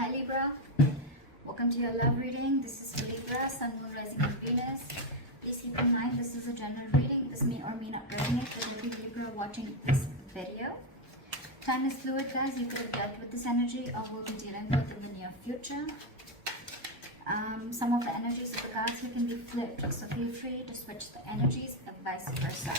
Hi Libra, welcome to your love reading. This is for Libra, Sun, Moon, Rising and Venus. Please keep in mind this is a general reading. This may or may not resonate with every Libra watching this video. Time is fluid, guys. You could have dealt with this energy or will be dealing with in the near future. Some of the energies of the cards here can be flipped, so feel free to switch the energies and vice versa.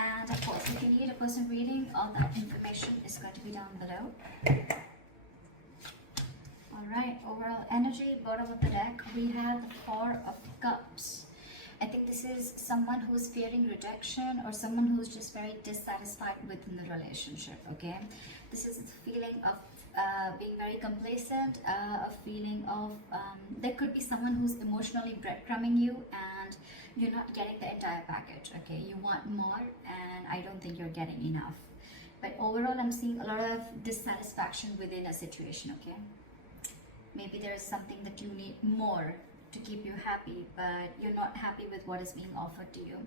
And of course, if you need a personal reading, all that information is going to be down below. Alright, overall energy, bottom of the deck, we have the Four of Cups. I think this is someone who is fearing rejection or someone who's just very dissatisfied within the relationship, okay? This is the feeling of being very complacent, a feeling of, there could be someone who's emotionally breadcrumbing you and you're not getting the entire package, okay? You want more and I don't think you're getting enough. But overall, I'm seeing a lot of dissatisfaction within a situation, okay? Maybe there is something that you need more to keep you happy, but you're not happy with what is being offered to you.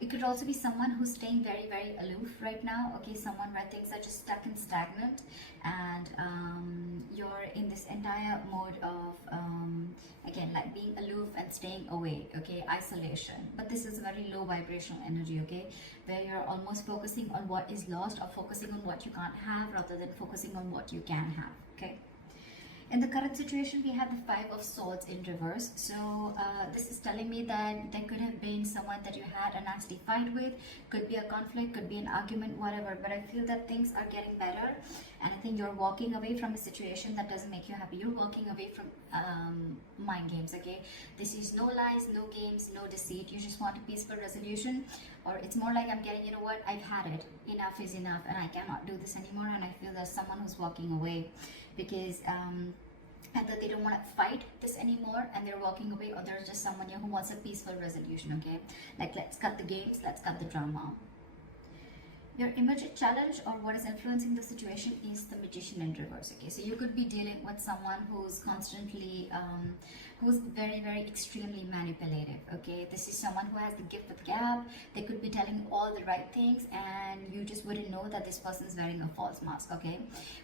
It could also be someone who's staying very, very aloof right now, okay? Someone where things are just stuck and stagnant and you're in this entire mode of, again, like being aloof and staying away, okay? Isolation. But this is a very low vibrational energy, okay? Where you're almost focusing on what is lost or focusing on what you can't have rather than focusing on what you can have, okay? In the current situation, we have the Five of Swords in reverse. So this is telling me that there could have been someone that you had a nasty fight with. Could be a conflict, could be an argument, whatever. But I feel that things are getting better. And I think you're walking away from a situation that doesn't make you happy. You're walking away from mind games, okay? This is no lies, no games, no deceit. You just want a peaceful resolution. Or it's more like I'm getting, you know what, I've had it. Enough is enough and I cannot do this anymore. And I feel there's someone who's walking away because either they don't want to fight this anymore and they're walking away, or there's just someone here who wants a peaceful resolution, okay? Like, let's cut the games, let's cut the drama. Your immediate challenge or what is influencing the situation is the Magician in reverse, okay? So you could be dealing with someone who's constantly, who's very, very extremely manipulative, okay? This is someone who has the gift of gab. They could be telling all the right things and you just wouldn't know that this person is wearing a false mask, okay?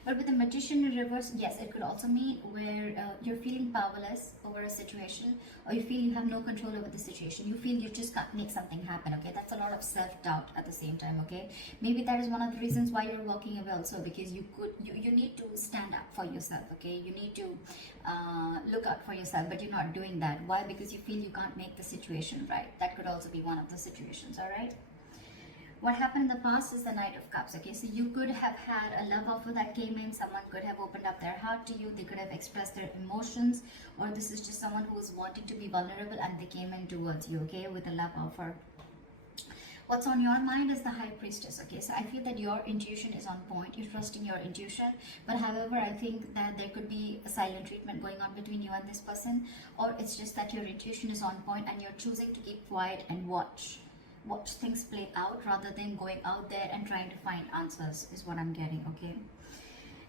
But with the Magician in reverse, yes, it could also mean where you're feeling powerless over a situation, or you feel you have no control over the situation. You feel you just can't make something happen, okay? That's a lot of self-doubt at the same time, okay? Maybe that is one of the reasons why you're walking away also, because you need to stand up for yourself, okay? You need to look out for yourself, but you're not doing that. Why? Because you feel you can't make the situation right. That could also be one of the situations, all right? What happened in the past is the Knight of Cups, okay? So you could have had a love offer that came in. Someone could have opened up their heart to you. They could have expressed their emotions, or this is just someone who is wanting to be vulnerable and they came in towards you, okay, with a love offer. What's on your mind is the High Priestess, okay? So I feel that your intuition is on point. You're trusting your intuition. But however, I think that there could be a silent treatment going on between you and this person. Or it's just that your intuition is on point and you're choosing to keep quiet and watch things play out rather than going out there and trying to find answers is what I'm getting, okay?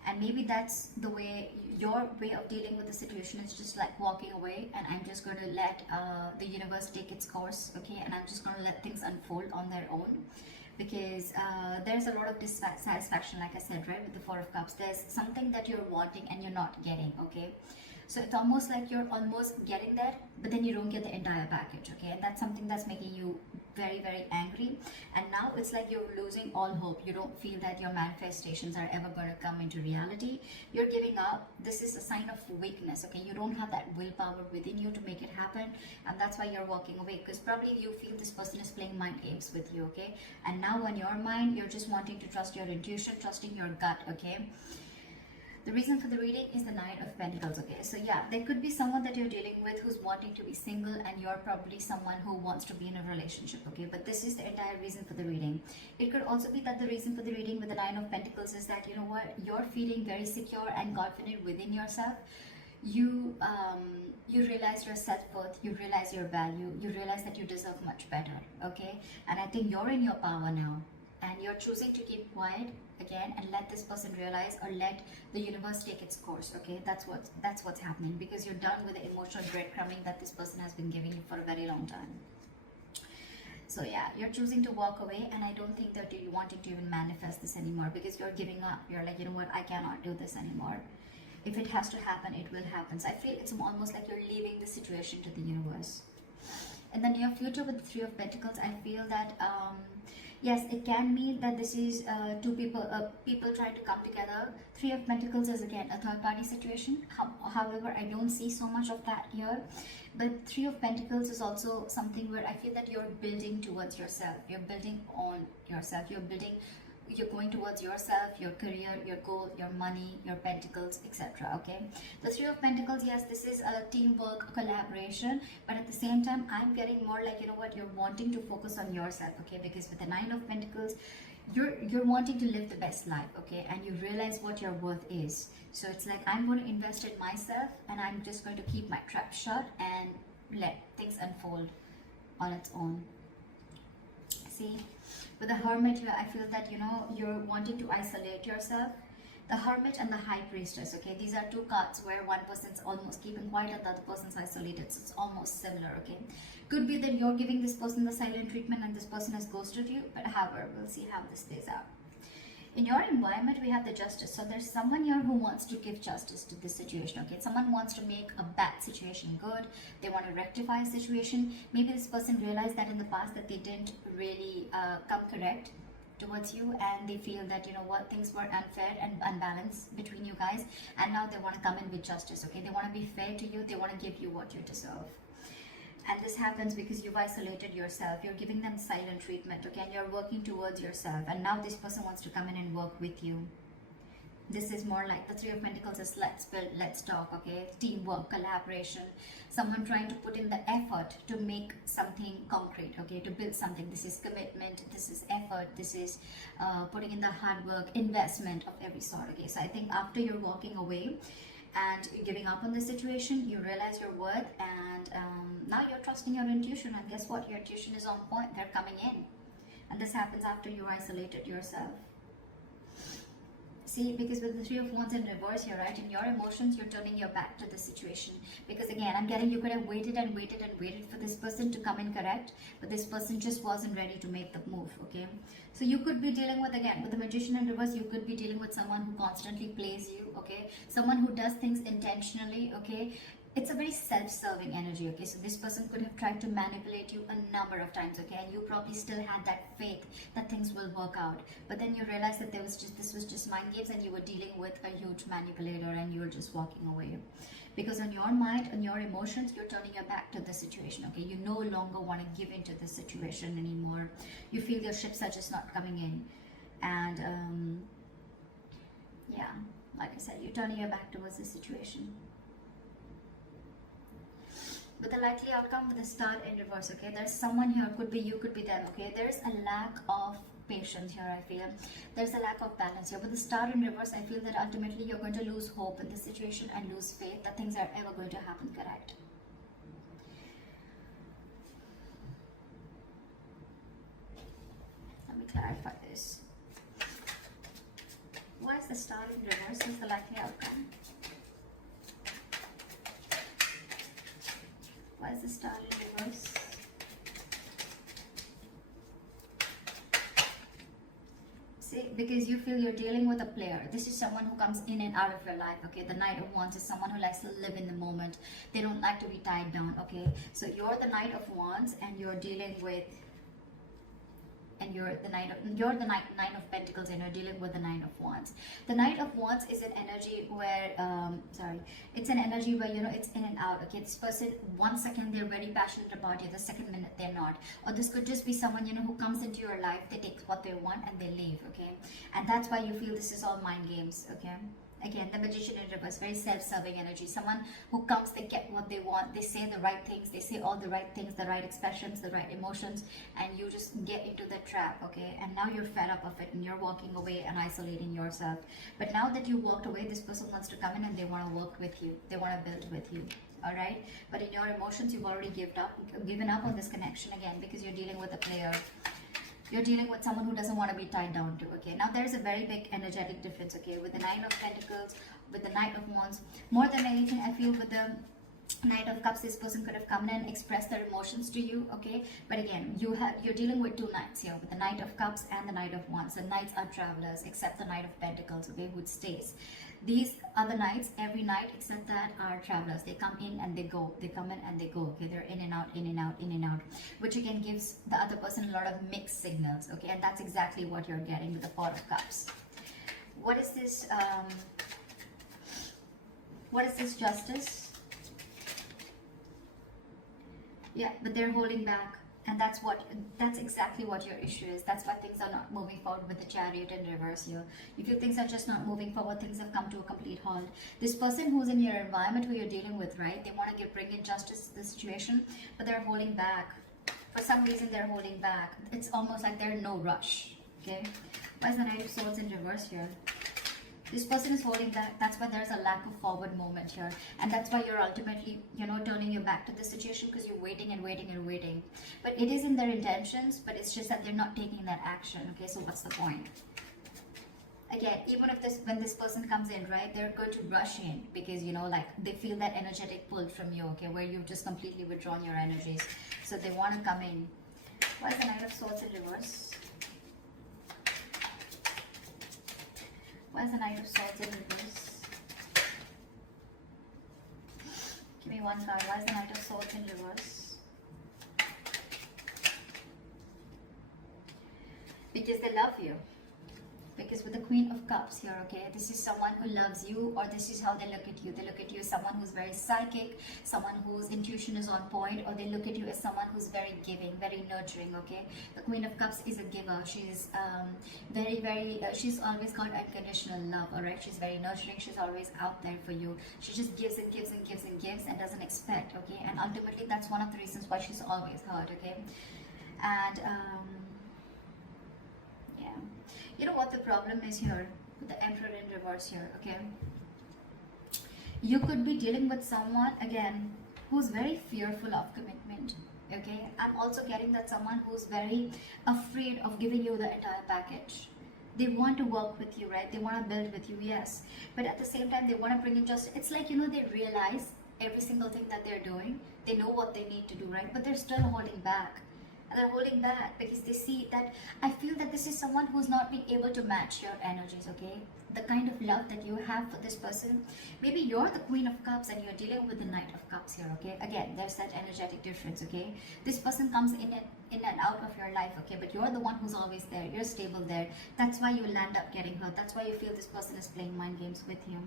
And maybe that's the way, your way of dealing with the situation is just like walking away and I'm just going to let the universe take its course, okay? And I'm just going to let things unfold on their own, because there's a lot of dissatisfaction, like I said, right, with the Four of Cups. There's something that you're wanting and you're not getting, okay? So it's almost like you're almost getting there, but then you don't get the entire package, okay? And that's something that's making you very, very angry. And now it's like you're losing all hope. You don't feel that your manifestations are ever going to come into reality. You're giving up. This is a sign of weakness, okay? You don't have that willpower within you to make it happen. And that's why you're walking away, because probably you feel this person is playing mind games with you, okay? And now on your mind, you're just wanting to trust your intuition, trusting your gut, okay? The reason for the reading is the Knight of Pentacles, okay? So yeah, there could be someone that you're dealing with who's wanting to be single and you're probably someone who wants to be in a relationship, okay? But this is the entire reason for the reading. It could also be that the reason for the reading with the Nine of Pentacles is that, you know what, you're feeling very secure and confident within yourself. You realize your self-worth, you realize your value, you realize that you deserve much better, okay? And I think you're in your power now. And you're choosing to keep quiet again and let this person realize, or let the universe take its course, okay? That's what's happening, because you're done with the emotional breadcrumbing that this person has been giving you for a very long time. So yeah, you're choosing to walk away, and I don't think that you're wanting to even manifest this anymore, because you're giving up. You're like, you know what, I cannot do this anymore. If it has to happen, it will happen. So I feel it's almost like you're leaving the situation to the universe. In the near future, with the Three of Pentacles, I feel that yes, it can mean that this is two people, people trying to come together. Three of Pentacles is again a third party situation. However, I don't see so much of that here. But Three of Pentacles is also something where I feel that you're building towards yourself. You're building on yourself. You're going towards yourself, your career, your goal, your money, your pentacles, etc. Okay, the Three of Pentacles, yes, this is a teamwork, collaboration, but at the same time I'm getting more like, you know what, you're wanting to focus on yourself. Okay, because with the Nine of Pentacles, you're wanting to live the best life. Okay, and you realize what your worth is. So it's like, I'm going to invest in myself, and I'm just going to keep my trap shut and let things unfold on its own. See, with the Hermit here, I feel that, you know, you're wanting to isolate yourself. The Hermit and the High Priestess, okay, these are two cards where one person's almost keeping quiet and the other person's isolated. So it's almost similar. Okay, could be that you're giving this person the silent treatment and this person has ghosted you, but however, we'll see how this plays out. In your environment, we have the Justice. So there's someone here who wants to give justice to this situation. Okay, someone wants to make a bad situation good. They want to rectify a situation. Maybe this person realized that in the past that they didn't really come correct towards you, and they feel that, you know what, things were unfair and unbalanced between you guys, and now they want to come in with justice. Okay, they want to be fair to you. They want to give you what you deserve. And this happens because you've isolated yourself. You're giving them silent treatment, okay? And you're working towards yourself. And now this person wants to come in and work with you. This is more like the Three of Pentacles is let's build, let's talk, okay? Teamwork, collaboration. Someone trying to put in the effort to make something concrete, okay? To build something. This is commitment, this is effort, this is putting in the hard work, investment of every sort, okay? So I think after you're walking away and you're giving up on the situation, you realize your worth, and now you're trusting your intuition, and guess what, your intuition is on point. They're coming in, and this happens after you isolated yourself. See, because with the Three of Wands in reverse here, right, in your emotions, you're turning your back to the situation. Because again, I'm getting, you could have waited and waited and waited for this person to come in correct, but this person just wasn't ready to make the move, okay? So you could be dealing with, again, with the Magician in reverse, you could be dealing with someone who constantly plays you, okay? Someone who does things intentionally, okay? It's a very self-serving energy, okay? So this person could have tried to manipulate you a number of times, okay? And you probably still had that faith that things will work out. But then you realized that this was just mind games, and you were dealing with a huge manipulator, and you were just walking away. Because on your mind, on your emotions, you're turning your back to the situation, okay? You no longer want to give into the situation anymore. You feel your ships are just not coming in. And, yeah, like I said, you're turning your back towards the situation. With the likely outcome, with the Star in reverse, okay, there's someone here, could be you, could be them, okay? There's a lack of patience here, I feel. There's a lack of balance here. With the Star in reverse, I feel that ultimately you're going to lose hope in this situation and lose faith that things are ever going to happen correct. Let me clarify this. Why is the Star in reverse is the likely outcome? Why is the Star in reverse? See, because you feel you're dealing with a player. This is someone who comes in and out of your life, okay? The Knight of Wands is someone who likes to live in the moment. They don't like to be tied down, okay? So you're the Knight of Wands, and you're dealing with, and you're the Nine of Pentacles, and you're dealing with the Nine of Wands. The Knight of Wands is an energy where, it's an energy where, you know, it's in and out, okay? This person, 1 second they're very passionate about you, the second minute they're not. Or this could just be someone, you know, who comes into your life, they take what they want and they leave, okay? And that's why you feel this is all mind games, okay? Again, the Magician in reverse, very self-serving energy. Someone who comes, they get what they want, they say the right things, they say all the right things, the right expressions, the right emotions, and you just get into the trap, okay? And now you're fed up of it, and you're walking away and isolating yourself. But now that you walked away, this person wants to come in and they want to work with you. They want to build with you, all right? But in your emotions, you've already given up on this connection again, because you're dealing with a player. You're dealing with someone who doesn't want to be tied down to, okay? Now there's a very big energetic difference, okay? With the Nine of Pentacles, with the Knight of Wands, more than anything, I feel with the Knight of Cups, this person could have come in and expressed their emotions to you, okay? But again, you're dealing with two knights here, with the Knight of Cups and the Knight of Wands. The knights are travelers, except the Knight of Pentacles, okay, who stays. These other knights, every knight except that, are travelers. They come in and they go. They come in and they go, okay? They're in and out, in and out, in and out, which again gives the other person a lot of mixed signals, okay? And that's exactly what you're getting with the Four of Cups. What is this? What is this Justice? Yeah, but they're holding back, and that's exactly what your issue is. That's why things are not moving forward with the Chariot in reverse here. You feel things are just not moving forward, things have come to a complete halt. This person who's in your environment, who you're dealing with, right, they want to bring in justice to the situation, but they're holding back. For some reason, they're holding back. It's almost like they're in no rush, okay? Why is the Knight of Swords in reverse here? This person is holding back. That's why there's a lack of forward movement here. And that's why you're ultimately, turning your back to the situation, because you're waiting and waiting and waiting. But it is in their intentions, but it's just that they're not taking that action. Okay, so what's the point? Again, even if when this person comes in, right, they're going to rush in because, like they feel that energetic pull from you, okay, where you've just completely withdrawn your energies. So they want to come in. Why is the Knight of Swords in reverse? Why is the Knight of Swords in reverse? Give me one card. Why is the Knight of Swords in reverse? Because they love you. Because with the Queen of Cups here, okay, this is someone who loves you, or this is how they look at you. They look at you as someone who's very psychic, someone whose intuition is on point, or they look at you as someone who's very giving, very nurturing, okay? The Queen of Cups is a giver. She's she's always got unconditional love, all right? She's very nurturing. She's always out there for you. She just gives and gives and gives and gives and doesn't expect, okay? And ultimately, that's one of the reasons why she's always hurt, okay? And, you know what the problem is here with the Emperor in reverse here, okay? You could be dealing with someone, again, who's very fearful of commitment, okay? I'm also getting that someone who's very afraid of giving you the entire package. They want to work with you, right? They want to build with you, yes. But at the same time, they want to bring in just, it's like, they realize every single thing that they're doing. They know what they need to do, right? But they're still holding back. And they're holding back because they see that, I feel that this is someone who's not been able to match your energies, okay? The kind of love that you have for this person. Maybe you're the Queen of Cups and you're dealing with the Knight of Cups here, okay? Again, there's that energetic difference, okay? This person comes in and out of your life, okay? But you're the one who's always there. You're stable there. That's why you land up getting hurt. That's why you feel this person is playing mind games with you.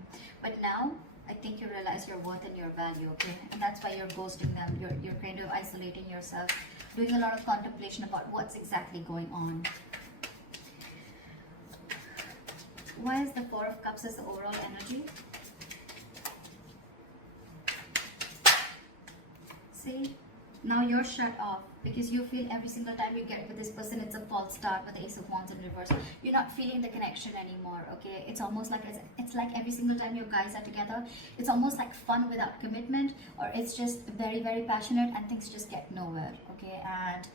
But now, I think you realize your worth and your value, okay? And that's why you're ghosting them. You're kind of isolating yourself, doing a lot of contemplation about what's exactly going on. Why is the Four of Cups as the overall energy? See? Now you're shut off because you feel every single time you get with this person, it's a false start with the Ace of Wands in reverse. You're not feeling the connection anymore, okay? It's almost like it's like every single time you guys are together, it's almost like fun without commitment, or it's just very, very passionate and things just get nowhere, okay? And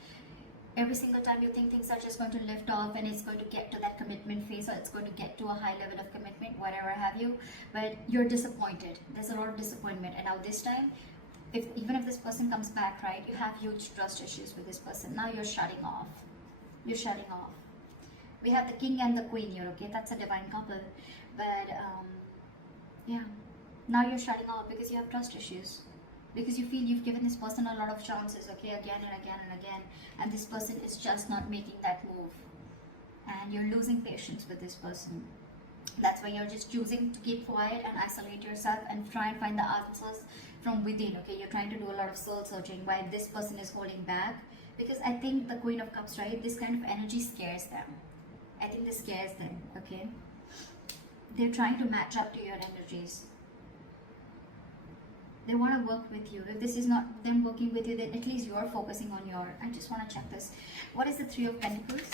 every single time you think things are just going to lift off and it's going to get to that commitment phase, or it's going to get to a high level of commitment, whatever have you, but you're disappointed. There's a lot of disappointment. And now this time, even if this person comes back, right, you have huge trust issues with this person. Now you're shutting off. You're shutting off. We have the King and the Queen here, okay? That's a divine couple. But, yeah. Now you're shutting off because you have trust issues. Because you feel you've given this person a lot of chances, okay, again and again and again. And this person is just not making that move. And you're losing patience with this person. That's why you're just choosing to keep quiet and isolate yourself and try and find the answers from within, okay? You're trying to do a lot of soul searching while this person is holding back. Because I think the Queen of Cups, right, this kind of energy scares them. I think this scares them, okay? They're trying to match up to your energies. They want to work with you. If this is not them working with you, then at least you're focusing on your... I just want to check this. What is the Three of Pentacles?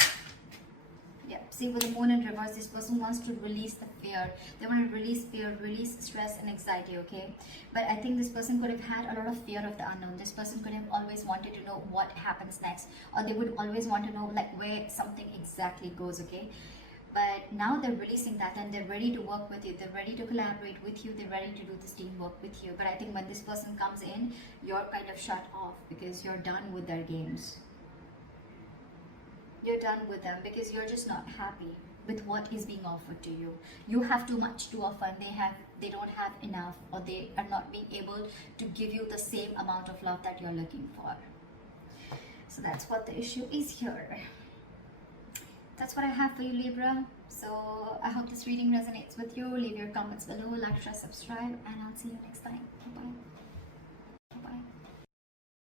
Yeah, see, with the Moon in reverse, this person wants to release the fear. They want to release fear, release stress and anxiety, okay? But I think this person could have had a lot of fear of the unknown. This person could have always wanted to know what happens next. Or they would always want to know, like, where something exactly goes, okay? but now they're releasing that and they're ready to work with you, they're ready to collaborate with you, they're ready to do this teamwork with you. But I think when this person comes in, you're kind of shut off because you're done with their games. You're done with them because you're just not happy with what is being offered to you. You have too much to offer and they don't have enough, or they are not being able to give you the same amount of love that you're looking for. So that's what the issue is here. That's what I have for you, Libra. So I hope this reading resonates with you. Leave your comments below, like, share, subscribe, and I'll see you next time. Bye-bye. Bye-bye.